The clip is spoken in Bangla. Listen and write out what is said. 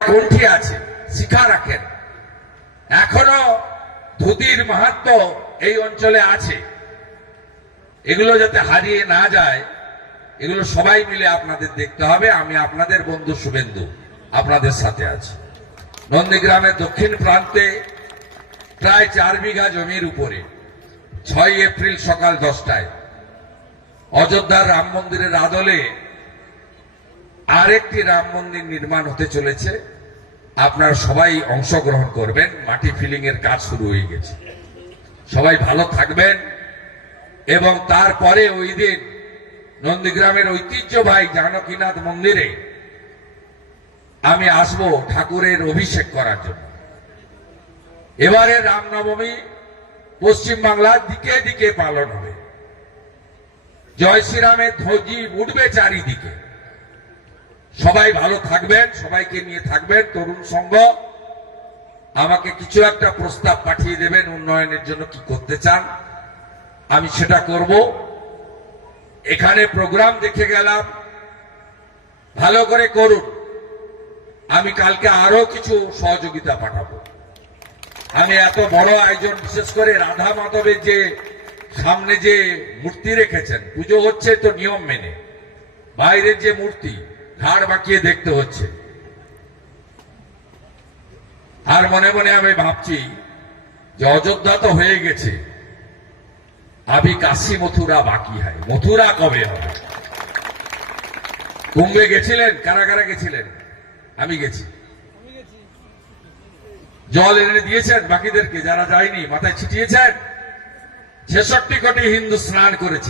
কণ্ঠী আছে, শিখা রাখেন। এখনও ধুতির মাহাত্ম এই অঞ্চলে আছে। এগুলো যাতে হারিয়ে না যায়, এগুলো সবাই মিলে আপনাদের দেখতে হবে। আমি আপনাদের বন্ধু শুভেন্দু, আপনাদের সাথে আছি। নন্দীগ্রামের দক্ষিণ প্রান্তে প্রায় চার বিঘা জমির উপরে, ছয় এপ্রিল সকাল দশটায় অযোধ্যার রাম মন্দিরের আদলে আরেকটি রাম মন্দির নির্মাণ হতে চলেছে। আপনারা সবাই অংশগ্রহণ করবেন, মাটি ফিলিং এর কাজ শুরু হয়ে গেছে। সবাই ভালো থাকবেন এবং তারপরে ওই দিন নন্দীগ্রামের ঐতিহ্যবাহী জানকীনাথ মন্দিরে আমি আসব ঠাকুরের অভিষেক করার জন্য। এবারে রামনবমী পশ্চিম বাংলার দিকে দিকে পালন হবে। জয় শ্রীরামের ধ্বজি উঠবে চারিদিকে। সবাই ভালো থাকবেন, সবাইকে নিয়ে থাকবেন, তরুণ সংঘ। আমাকে কিছু একটা প্রস্তাব পাঠিয়ে দেবেন উন্নয়নের জন্য কি করতে চান। আমি সেটা করব। এখানে প্রোগ্রাম দেখে গেলাম। ভালো করে করুন। আমি কালকে আরও কিছু সহযোগিতা পাঠাবো। আমি এত বড় আয়োজন, বিশেষ করে রাধা মাধবের যে সামনে যে মূর্তি রেখেছেন, পুজো হচ্ছে তো নিয়ম মেনে। বাইরের যে মূর্তি ঘাড় বাঁকিয়ে দেখতে হচ্ছে। আর মনে মনে আমি ভাবছি যে অযোধ্যা তো হয়ে গেছে। আবি কাশি মথুরা বাকি হয়। মথুরা কবে হবে? কুম্ভে গেছিলেন? কারা কারা গেছিলেন? আমি গেছি। জল এনে দিয়েছেন বাকিদেরকে, যারা যায়নি, মাথায় ছিটিয়েছেন? ছেষট্টি কোটি হিন্দু স্নান করেছে।